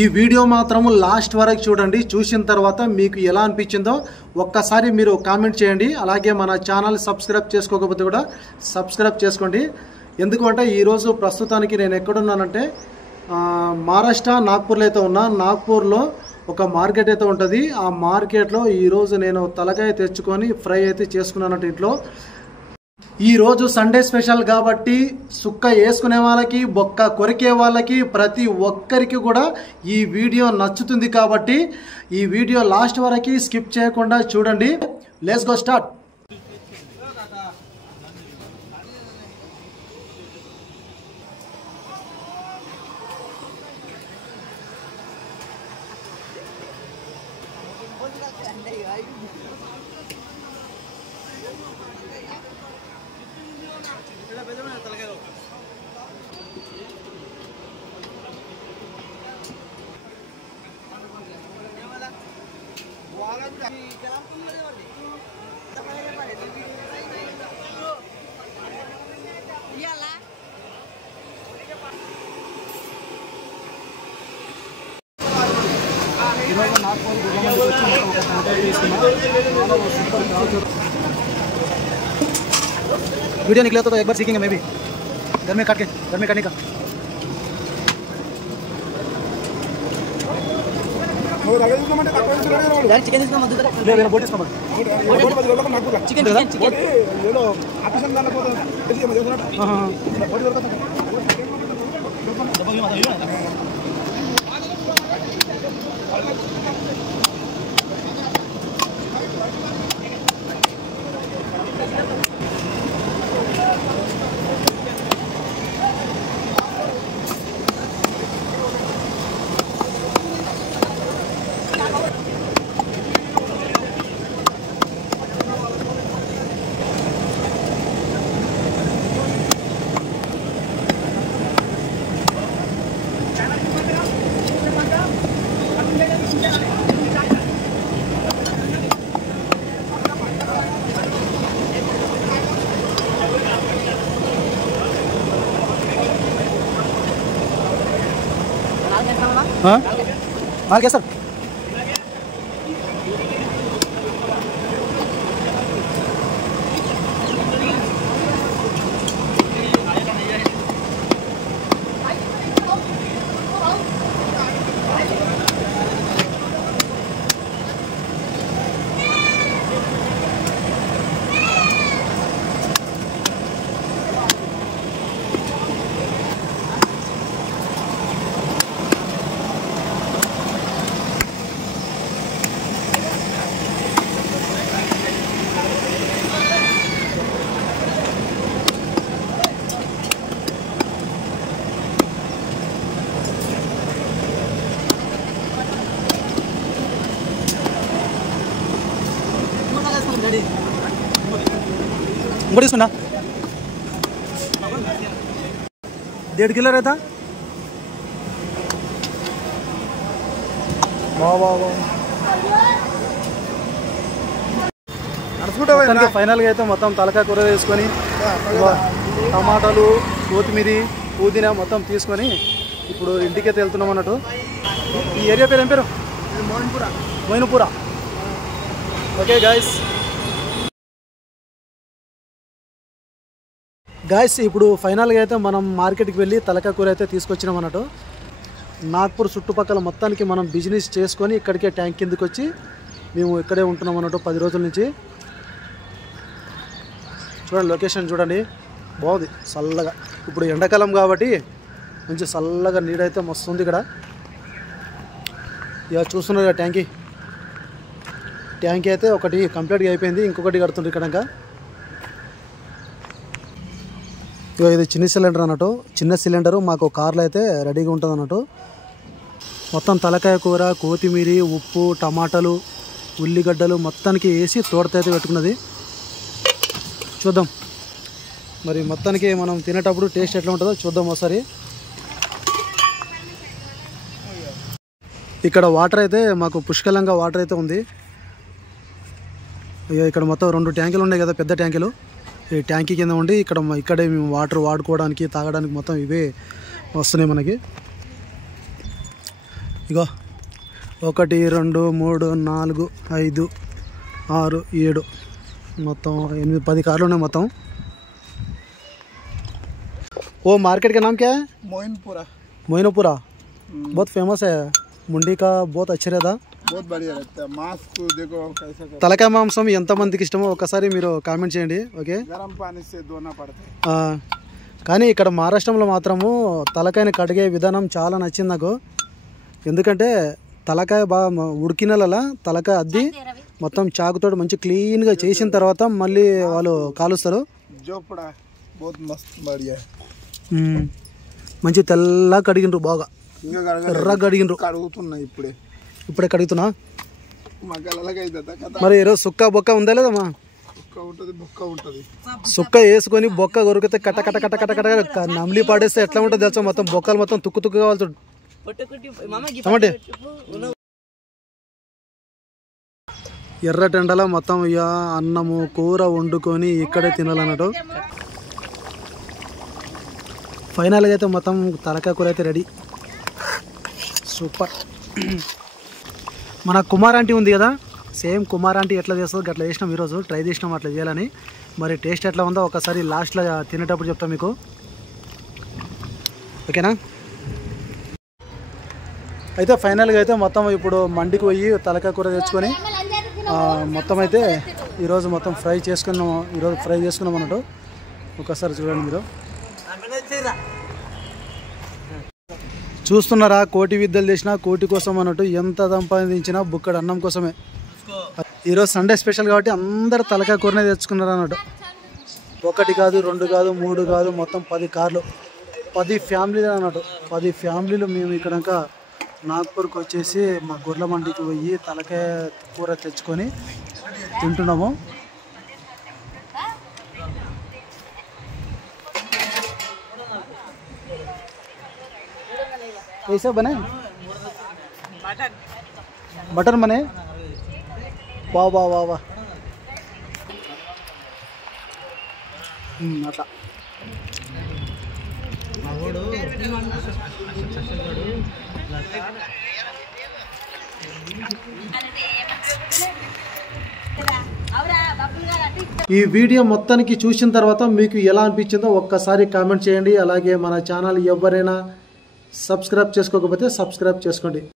ఈ వీడియో మాత్రము లాస్ట్ వరకు చూడండి. చూసిన తర్వాత మీకు ఎలా అనిపించిందో ఒక్కసారి మీరు కామెంట్ చేయండి. అలాగే మన ఛానల్ సబ్స్క్రైబ్ చేసుకోకపోతే కూడా సబ్స్క్రైబ్ చేసుకోండి. ఎందుకంటే ఈరోజు ప్రస్తుతానికి నేను ఎక్కడున్నానంటే మహారాష్ట్ర నాగ్పూర్లో అయితే ఉన్నా. నాగ్పూర్లో ఒక మార్కెట్ అయితే ఉంటుంది. ఆ మార్కెట్లో ఈరోజు నేను తలకాయ తెచ్చుకొని ఫ్రై అయితే చేసుకున్నానంటే ఇంట్లో. ఈరోజు సండే స్పెషల్ కాబట్టి సుక్క వేసుకునే వాళ్ళకి బొక్క కొరికే వాళ్ళకి ప్రతి ఒక్కరికి కూడా ఈ వీడియో నచ్చుతుంది. కాబట్టి ఈ వీడియో లాస్ట్ వరకు స్కిప్ చేయకుండా చూడండి. Let's go start. वीडियो निकले तो एक बार सीखेंगे मैं भी घर में काटने का। चिकन हाँ माल क्या सर? बड़ी सुना 1.5 किलो रहता। ఫైనల్గా అయితే మొత్తం తలకాయ కూర వేసుకొని టమాటాలు కొత్తిమీరి పుదీనా మొత్తం తీసుకొని ఇప్పుడు ఇంటికైతే వెళ్తున్నాం అన్నట్టు. ఈ ఏరియా పేరు ఏం పేరు? మోయిన్పురా. ఓకే గాయస్ ఇప్పుడు ఫైనల్గా అయితే మనం మార్కెట్కి వెళ్ళి తలకాయ కూర అయితే తీసుకొచ్చినాం అన్నట్టు. నాగ్పూర్ చుట్టుపక్కల మొత్తానికి మనం బిజినెస్ చేసుకొని ఇక్కడికే ట్యాంక్ కిందకి వచ్చి మేము ఇక్కడే ఉంటున్నాం అన్నట్టు 10 రోజుల నుంచి. చూడండి లొకేషన్ చూడండి, బాగుంది చల్లగా. ఇప్పుడు ఎండాకాలం కాబట్టి మంచి చల్లగా నీడైతే మస్తు ఉంది ఇక్కడ. ఇక చూస్తున్నారు ట్యాంకీ అయితే ఒకటి కంప్లీట్గా అయిపోయింది, ఇంకొకటి కడుతుంది ఇక్కడ. ఇక ఇది చిన్న సిలిండర్ అన్నట్టు. చిన్న సిలిండరు మాకు కార్లో అయితే రెడీగా ఉంటుంది అన్నట్టు. మొత్తం తలకాయ కూర, కొత్తిమీరి, ఉప్పు, టమాటాలు, ఉల్లిగడ్డలు మొత్తానికి వేసి తోటతో అయితే పెట్టుకున్నది. చూద్దాం మరి మొత్తానికి మనం తినేటప్పుడు టేస్ట్ ఎట్లా ఉంటుందో చూద్దాం ఒకసారి. ఇక్కడ వాటర్ అయితే మాకు పుష్కలంగా వాటర్ అయితే ఉంది. ఇక్కడ మొత్తం 2 ట్యాంకులు ఉన్నాయి కదా, పెద్ద ట్యాంకులు. ఈ ట్యాంకీ కింద ఉండి ఇక్కడే మేము వాటర్ వాడుకోవడానికి తాగడానికి మొత్తం ఇవే వస్తున్నాయి మనకి. ఇగో 1 2 3 4 5 6 7 మొత్తం 8 10 కార్లు ఉన్నాయి మొత్తం. वो मार्केट का नाम क्या है? मोइनपुरा. बहुत फेमस है. मुंडी का बहुत अच्छा रहता. बहुत बढ़िया रहता है. मांस को देखो कैसा करता है. తలకాయ మాంసం ఎంతమందికి ఇష్టమో ఒకసారి మీరు కామెంట్ చేయండి. ఓకే, गरम पानी से धोना पड़ता है. కానీ ఇక్కడ మహారాష్ట్రలో మాత్రము తలకాయని కడిగే విధానం చాలా నచ్చింది నాకు. ఎందుకంటే తలకాయ బాగా ఉడికినలా తలకాయ అద్ది మొత్తం చాకుతో మంచి క్లీన్గా చేసిన తర్వాత మళ్ళీ వాళ్ళు కాలుస్తారు. జోపడా बहुत मस्त बढ़िया. మంచి తెల్లగా కడిగినరు, బాగా ఎర్రగా కడిగినరు. కడుగుతున్నా ఇప్పుడే కడుగుతున్నా. కదా మరి ఈరోజు సుక్క బొక్క ఉందా లేదమ్మా? బొక్క ఉంటుంది. సుక్క వేసుకొని బొక్క కొరికితే కట్ట కట్ట కట్ట కట్ట కట్ట నమిలి పాడేస్తే ఎట్లా ఉంటుంది తెలుసా? మొత్తం బొక్కలు మొత్తం తుక్కు తుక్కు కావాలి. టమాటే ఎర్రటెండల మొత్తం ఇక అన్నము కూర వండుకొని ఇక్కడే తినాలన్నట్టు. ఫైనల్గా అయితే మొత్తం తలకాయ కూర అయితే రెడీ. సూపర్. మన కుమార్ ఆంటీ ఉంది కదా, సేమ్ కుమార్ ఆంటీ ఎట్లా చేస్తుందో అట్లా చేసినాం. ఈరోజు ట్రై చేసినాం అట్లా చేయాలని. మరి టేస్ట్ ఎట్లా ఉందో ఒకసారి లాస్ట్లో తినేటప్పుడు చెప్తాం మీకు. ఓకేనా? అయితే ఫైనల్గా అయితే మొత్తం ఇప్పుడు మండికి పోయి తలకాయ కూర తెచ్చుకొని మొత్తం అయితే ఈరోజు మొత్తం ఫ్రై చేసుకున్నాము. ఈరోజు ఫ్రై చేసుకున్నాం అన్నట్టు. ఒకసారి చూడండి మీరు. చూస్తున్నారా, కోటి విద్యలు చేసిన కోటి కోసం అన్నట్టు. ఎంత సంపాదించినా బుక్కడు అన్నం కోసమే. ఈరోజు సండే స్పెషల్ కాబట్టి అందరు తలకాయ కూరనే తెచ్చుకున్నారు అన్నట్టు. 1 కాదు 2 కాదు 3 కాదు మొత్తం 10 కార్లు, 10 ఫ్యామిలీలు అన్నట్టు. 10 ఫ్యామిలీలు మేము ఇక్కడ నాగ్పూర్కి వచ్చేసి మా గొర్రెల మండికి పోయి తలకాయ కూర తెచ్చుకొని తింటున్నాము. कैसे बने? बटर बने. वाह वाह वाह वाह. అట్లా ఈ వీడియో మొత్తానికి చూసిన తర్వాత మీకు ఎలా అనిపించిందో ఒక్కసారి కామెంట్ చేయండి. అలాగే మన ఛానల్ ఎవరైనా సబ్స్క్రైబ్ చేసుకోకపోతే సబ్స్క్రైబ్ చేసుకోండి.